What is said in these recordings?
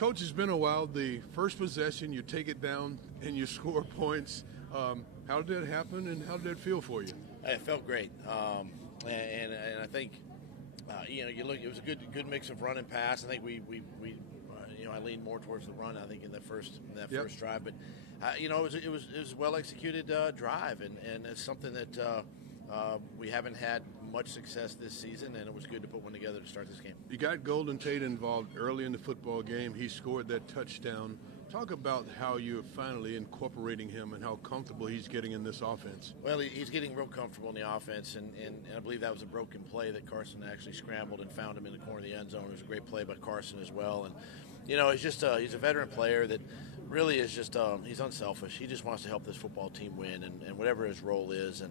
Coach, it's been a while. The first possession, you take it down and you score points. How did that happen, and how did that feel for you? It felt great, and I think you look. It was a good mix of run and pass. I think we I leaned more towards the run. I think in that first drive, but it was a well executed drive, and it's something that we haven't had much success this season, and it was good to put one together to start this game. You got Golden Tate involved early in the football game. He scored that touchdown. Talk about how you're finally incorporating him and how comfortable he's getting in this offense. Well, he's getting real comfortable in the offense, and I believe that was a broken play that Carson actually scrambled and found him in the corner of the end zone. It was a great play by Carson as well, and he's just he's a veteran player that really is just he's unselfish. He just wants to help this football team win, and whatever his role is, and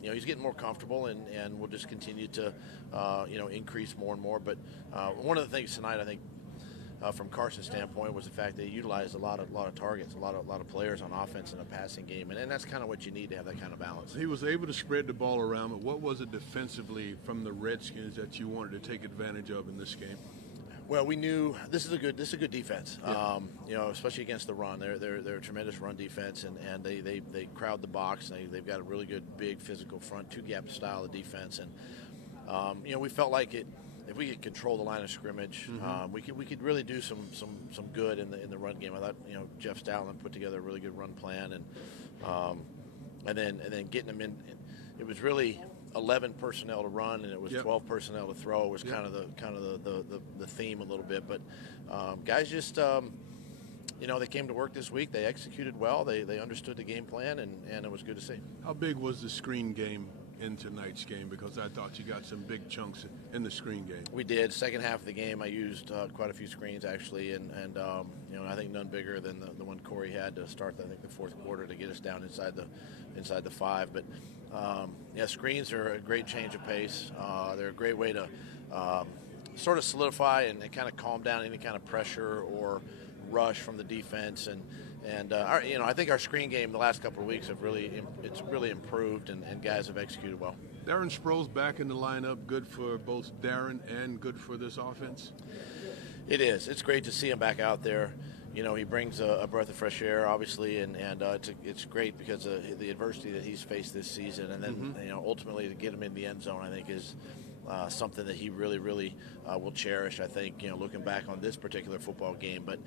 he's getting more comfortable, and we'll just continue to increase more and more. But one of the things tonight, I think, from Carson's standpoint, was the fact that he utilized a lot of targets, a lot of players on offense in a passing game, and that's kind of what you need to have that kind of balance. He was able to spread the ball around, but what was it defensively from the Redskins that you wanted to take advantage of in this game? Well, we knew this is a good defense. Yeah. Especially against the run. They're a tremendous run defense, and they crowd the box. And they've got a really good, big, physical front, two-gap style of defense. And we felt like it. If we could control the line of scrimmage, we could really do some good in the run game. I thought Jeff Stoutland put together a really good run plan, and then getting them in. It was really 11 personnel to run, and it was 12 personnel to throw. Was kind of the theme a little bit. But guys just they came to work this week. They executed well. They understood the game plan, and it was good to see. How big was the screen game in tonight's game? Because I thought you got some big chunks in the screen game. We did. Second half of the game, I used quite a few screens actually, and I think none bigger than the one Corey had to start the fourth quarter to get us down inside the 5. But screens are a great change of pace. They're a great way to sort of solidify and kind of calm down any kind of pressure or rush from the defense, and I think our screen game the last couple of weeks have really improved, and guys have executed well. Darren Sproles back in the lineup, good for both Darren and good for this offense. It is. It's great to see him back out there. He brings a breath of fresh air, obviously, and it's great because of the adversity that he's faced this season, and then ultimately to get him in the end zone, I think is something that he really will cherish. I think looking back on this particular football game, but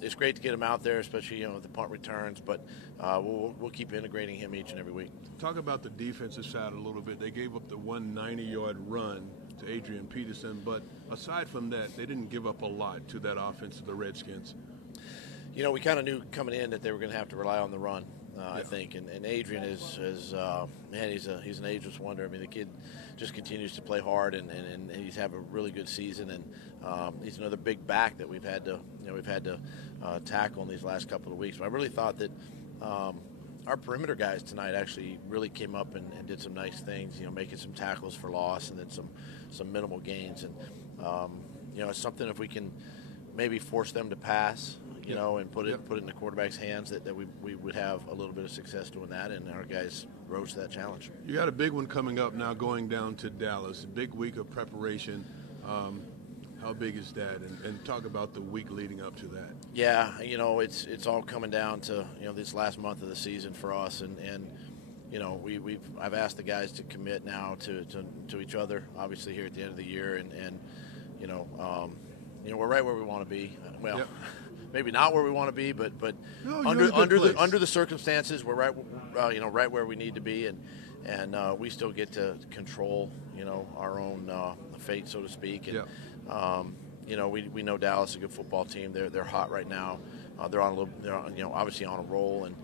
it's great to get him out there, especially with the punt returns. But we'll keep integrating him each and every week. Talk about the defensive side a little bit. They gave up the 190-yard run to Doug Pederson, but aside from that, they didn't give up a lot to that offense of the Redskins. We kind of knew coming in that they were going to have to rely on the run. I think, and Adrian is man, he's an ageless wonder. I mean, the kid just continues to play hard, and he's having a really good season, and he's another big back that we've had to tackle in these last couple of weeks. But I really thought that our perimeter guys tonight actually really came up and did some nice things, making some tackles for loss and then some minimal gains, and it's something if we can maybe force them to pass. And put it in the quarterback's hands, that we would have a little bit of success doing that, and our guys rose to that challenge. You got a big one coming up now, going down to Dallas. A big week of preparation. How big is that? And talk about the week leading up to that. Yeah, it's all coming down to this last month of the season for us, and I've asked the guys to commit now to each other, obviously here at the end of the year, and we're right where we want to be. Well. Yep. Maybe not where we want to be, but under the circumstances, we're right, right where we need to be, and we still get to control, our own fate, so to speak. And we know Dallas is a good football team. They're hot right now. They're obviously on a roll, and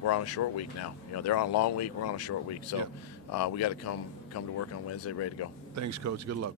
we're on a short week now. They're on a long week. We're on a short week, so we got to come to work on Wednesday, ready to go. Thanks, Coach. Good luck.